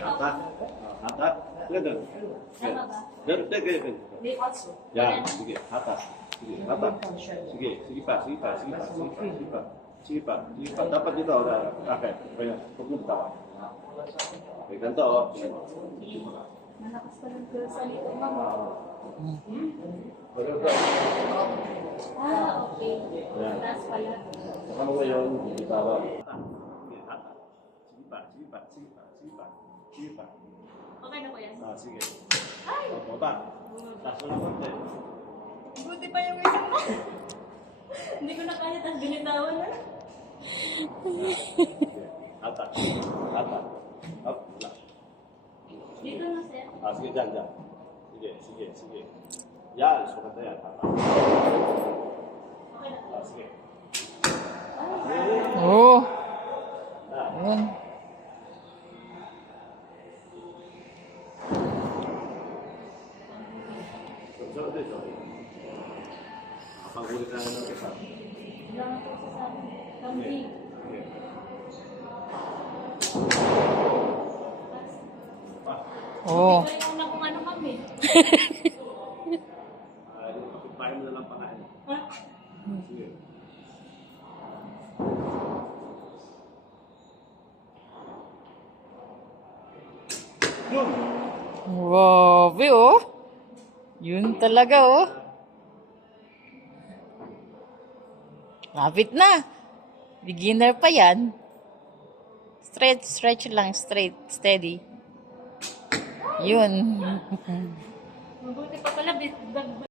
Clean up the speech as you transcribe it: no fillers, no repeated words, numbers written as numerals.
Hatak. Hatak. Ganun. Tama ba? Ganun. Ganun. They also. Yan. Sige. Hatak. Sige. Hatak. Sige. Sige pa. Sige pa. Sige pa. Sige pa. Sige pa. Sige pa. Sige pa. Dapat dito. Okay. Kaya. Pupunta. Okay. Ganito. Malakas pa ng girls sa lito, mama. Ah, okay. Taas pala. Saka mo ngayon, hindi tawa. Sige, hatak. Sige pa, sige pa, sige pa, sige pa, sige pa. Okay na po yan? Sige. Ay! Baba. Taas mo na konti. Buti pa yung isang mo. Hindi ko na kaya, tapos binitawan na. Hatak. Hatak. Up. Dito na, sir. Sige, dyan, dyan. Sige, sige, sige. Yan, sukat na yan. Hatak. Okay na. Sige. Oh. Ayan. Sorry, sorry. Kapag-ulit na ng isa. Kailangan po sa sabi. Kambing. Sige. Oh. Ikaw yung una kung ano kami. Yung kapitbahay mo na lang pakain. Ha? Sige. Grabe, oh. Yun talaga, oh. Lapit na. Beginner pa yan. Straight, stretch lang. Straight, steady. Yun. Mabuti pa pala.